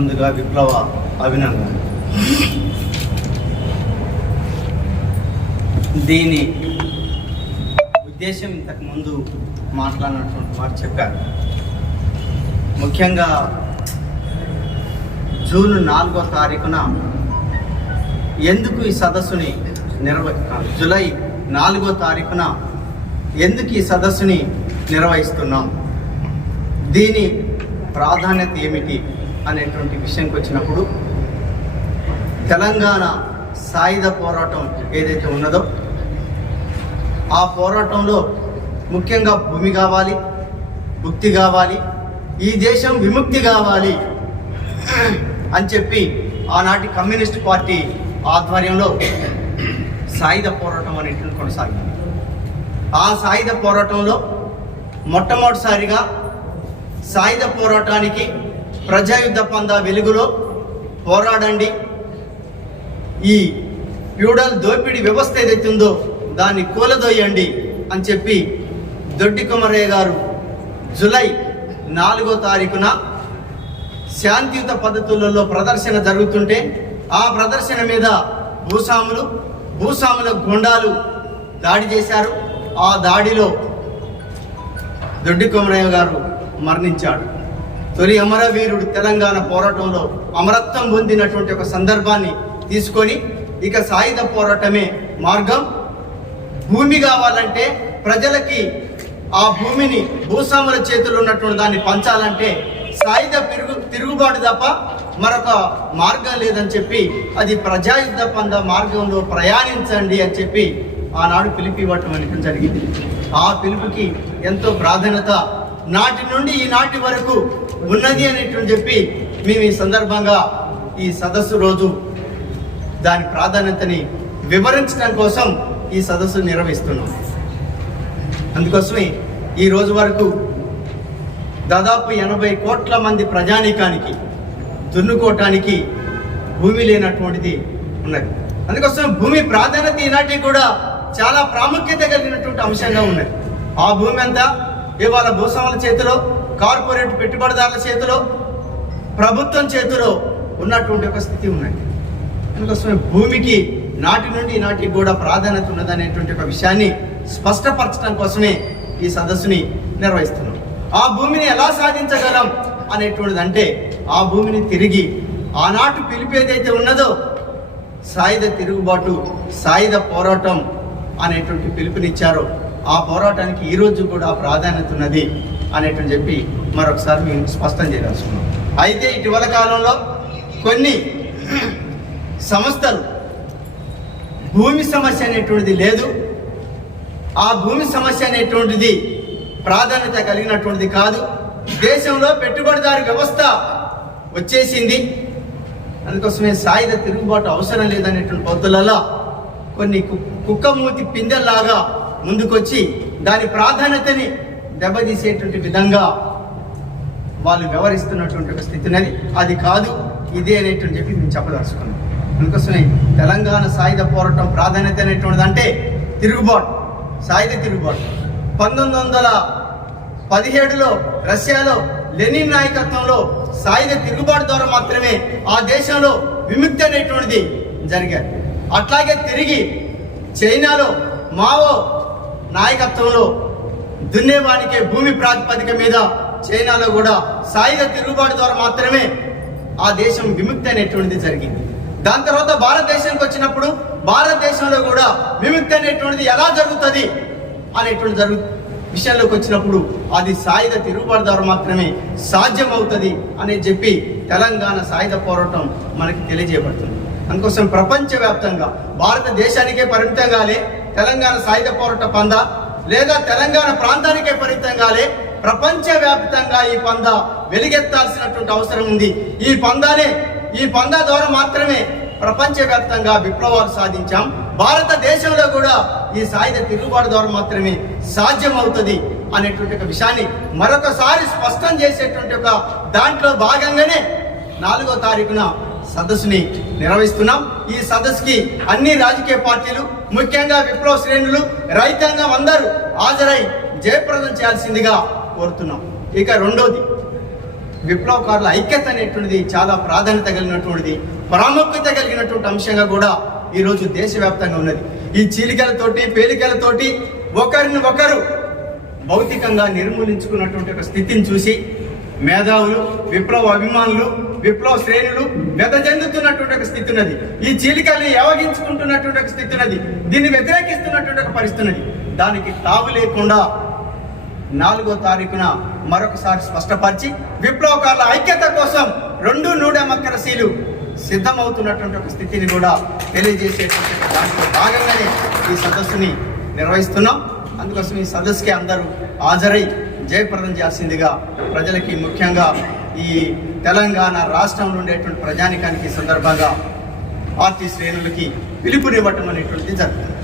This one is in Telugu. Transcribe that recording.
ముందుగా విప్లవ అభినందన. దీని ఉద్దేశం ఇంతకు ముందు మాట్లాడినటువంటి వారు చెప్పారు. ముఖ్యంగా జూన్ నాలుగో తారీఖున ఎందుకు ఈ సదస్సుని నిర్వహిస్తున్నాం? జూలై నాలుగో తారీఖున ఎందుకు ఈ సదస్సుని నిర్వహిస్తున్నాం? దీని ప్రాధాన్యత ఏమిటి? అనేటువంటి విషయంకి వచ్చినప్పుడు తెలంగాణ సాయుధ పోరాటం ఏదైతే ఉన్నదో ఆ పోరాటంలో ముఖ్యంగా భూమి కావాలి ముక్తి కావాలి ఈ దేశం విముక్తి కావాలి అని చెప్పి ఆనాటి కమ్యూనిస్ట్ పార్టీ ఆధ్వర్యంలో సాయుధ పోరాటం అనేటువంటి కొనసాగింది. ఆ సాయుధ పోరాటంలో మొట్టమొదటిసారిగా సాయుధ పోరాటానికి ప్రజాయుద్ధ పంద వెలుగులో పోరాడండి. ఈ ప్యూడల్ దోపిడీ వ్యవస్థ ఏదైతే ఉందో దాన్ని కూలదోయండి అని చెప్పి దొడ్డి కుమరయ్య గారు జులై నాలుగో తారీఖున శాంతియుత పద్ధతులలో ప్రదర్శన జరుగుతుంటే ఆ ప్రదర్శన మీద భూస్వాములు భూస్వాముల గుండాలు దాడి చేశారు. ఆ దాడిలో దొడ్డి కొమరయ్య గారు మరణించాడు. తొలి అమరవీరుడు తెలంగాణ పోరాటంలో అమరత్వం పొందినటువంటి ఒక సందర్భాన్ని తీసుకొని ఇక సాయుధ పోరాటమే మార్గం. భూమి కావాలంటే ప్రజలకి ఆ భూమిని భూస్వాముల చేతుల్లో ఉన్నటువంటి దాన్ని పంచాలంటే సాయుధ తిరుగు తిరుగుబాటు తప్ప మరొక మార్గం లేదని చెప్పి అది ప్రజాయుద్ధ పంద మార్గంలో ప్రయాణించండి అని చెప్పి ఆనాడు పిలిపి ఇవ్వటం అనేది జరిగింది. ఆ పిలుపుకి ఎంతో ప్రాధాన్యత. నాటి నుండి ఈనాటి వరకు ఉన్నది అనేటువంటి చెప్పి మేము ఈ సందర్భంగా ఈ సదస్సు రోజు దాని ప్రాధాన్యతని వివరించడం కోసం ఈ సదస్సు నిర్వహిస్తున్నాం. అందుకోసమే ఈ రోజు వరకు దాదాపు ఎనభై కోట్ల మంది ప్రజానీకానికి దున్నుకోవటానికి భూమి లేనటువంటిది ఉన్నది. అందుకోసం భూమి ప్రాధాన్యత ఈనాటి కూడా చాలా ప్రాముఖ్యత కలిగినటువంటి అంశంగా ఉన్నది. ఆ భూమి అంతా ఇవాళ భూస్వాముల చేతిలో కార్పొరేట్ పెట్టుబడిదారుల చేతిలో ప్రభుత్వం చేతిలో ఉన్నటువంటి ఒక స్థితి ఉన్నది. అందుకోసమే భూమికి నాటి నుండి నాటికి కూడా ప్రాధాన్యత ఉన్నదనేటువంటి ఒక విషయాన్ని స్పష్టపరచడం కోసమే ఈ సదస్సుని నిర్వహిస్తున్నాం. ఆ భూమిని ఎలా సాధించగలం అనేటువంటిది అంటే ఆ భూమిని తిరిగి ఆనాటి పిలుపు ఏదైతే ఉన్నదో సాయుధ తిరుగుబాటు సాయుధ పోరాటం అనేటువంటి పిలుపునిచ్చారో ఆ పోరాటానికి ఈరోజు కూడా ప్రాధాన్యత ఉన్నది అనేటువంటి చెప్పి మరొకసారి మేము స్పష్టం చేయదలుచుకున్నాం అయితే ఇటీవల కాలంలో కొన్ని సంస్థలు భూమి సమస్య అనేటువంటిది లేదు. ఆ భూమి సమస్య అనేటువంటిది ప్రాధాన్యత కలిగినటువంటిది కాదు. దేశంలో పెట్టుబడిదారు వ్యవస్థ వచ్చేసింది. అందుకోసమే సాయుధ తిరుగుబాటు అవసరం లేదనేటువంటి పద్ధతులలో కొన్ని కు- కుక్కమూతి పిందెల్లాగా ముందుకొచ్చి దాని ప్రాధాన్యతని దెబ్బతీసేటువంటి విధంగా వాళ్ళు వ్యవహరిస్తున్నటువంటి ఒక స్థితి ఉన్నది. అది కాదు ఇదే అనేటువంటి చెప్పి మేము చెప్పదలుచుకున్నాం. అందుకోసమే తెలంగాణ సాయుధ పోరాటం ప్రాధాన్యత అనేటువంటిది అంటే తిరుగుబాటు సాయుధ తిరుగుబాటు. పంతొమ్మిది వందల పదిహేడులో రష్యాలో లెనిన్ నాయకత్వంలో సాయుధ తిరుగుబాటు ద్వారా మాత్రమే ఆ దేశంలో విముక్తి అనేటువంటిది జరిగాయి అట్లాగే తిరిగి చైనాలో మావో నాయకత్వంలో దున్నేవానికే భూమి ప్రాతిపదిక మీద చైనాలో కూడా సాయుధ తిరుగుబాటు ద్వారా మాత్రమే ఆ దేశం విముక్తి అనేటువంటిది జరిగింది. దాని తర్వాత భారతదేశానికి వచ్చినప్పుడు భారతదేశంలో కూడా విముక్తి అనేటువంటిది ఎలా జరుగుతుంది అనేటువంటి జరుగు విషయంలోకి వచ్చినప్పుడు అది సాయుధ తిరుగుబాటు ద్వారా మాత్రమే సాధ్యం అవుతుంది అని చెప్పి తెలంగాణ సాయుధ పోరాటం మనకి తెలియజేయబడుతుంది. అందుకోసం ప్రపంచవ్యాప్తంగా భారతదేశానికే పరిమితం కాలే తెలంగాణ సాయుధ పోరాట పంద లేదా తెలంగాణ ప్రాంతానికే పరిమితం కాలే ప్రపంచవ్యాప్తంగా ఈ పంద వెలుగెత్తాల్సినటువంటి అవసరం ఉంది. ఈ పందానే ఈ పందా ద్వారా మాత్రమే ప్రపంచవ్యాప్తంగా విప్లవాలు సాధించాం. భారతదేశంలో కూడా ఈ సాయుధ తిరుగుబాటు ద్వారా మాత్రమే సాధ్యం అవుతుంది అనేటువంటి ఒక విషయాన్ని మరొకసారి స్పష్టం చేసేటువంటి ఒక దాంట్లో భాగంగానే నాలుగో తారీఖున సదస్సుని నిర్వహిస్తున్నాం. ఈ సదస్సుకి అన్ని రాజకీయ పార్టీలు ముఖ్యంగా విప్లవ శ్రేణులు రైతాంగం అందరూ హాజరై జయప్రదం చేయాల్సిందిగా కోరుతున్నాం. ఇక రెండోది విప్లవకారుల ఐక్యత అనేటువంటిది చాలా ప్రాధాన్యత కలిగినటువంటిది ప్రాముఖ్యత కలిగినటువంటి అంశంగా కూడా ఈరోజు దేశవ్యాప్తంగా ఉన్నది. ఈ చీలికలతోటి పేలికలతోటి ఒకరిని ఒకరు భౌతికంగా నిర్మూలించుకున్నటువంటి ఒక స్థితిని చూసి మేధావులు విప్లవ అభిమానులు విప్లవ శ్రేణులు వ్యత చెందుతున్నటువంటి ఒక స్థితి ఉన్నది. ఈ చీలికల్ని యవగించుకుంటున్నటువంటి ఒక స్థితి ఉన్నది. దీన్ని వ్యతిరేకిస్తున్నటువంటి ఒక పరిస్థితి ఉన్నది. దానికి తావు లేకుండా నాలుగో తారీఖున మరొకసారి స్పష్టపరిచి విప్లవకారుల ఐక్యత కోసం రెండు నూడెమక్రసీలు సిద్ధమవుతున్నటువంటి ఒక స్థితిని కూడా తెలియజేసేటువంటి దాంట్లో భాగంగానే ఈ సదస్సుని నిర్వహిస్తున్నాం. అందుకోసం ఈ సదస్సుకి అందరూ హాజరై జయప్రదం చేయాల్సిందిగా ప్రజలకి ముఖ్యంగా ఈ తెలంగాణ రాష్ట్రంలో ఉండేటువంటి ప్రజానికానికి సందర్భంగా పార్టీ శ్రేణులకి పిలుపునివ్వటం అనేటువంటిది జరుగుతుంది.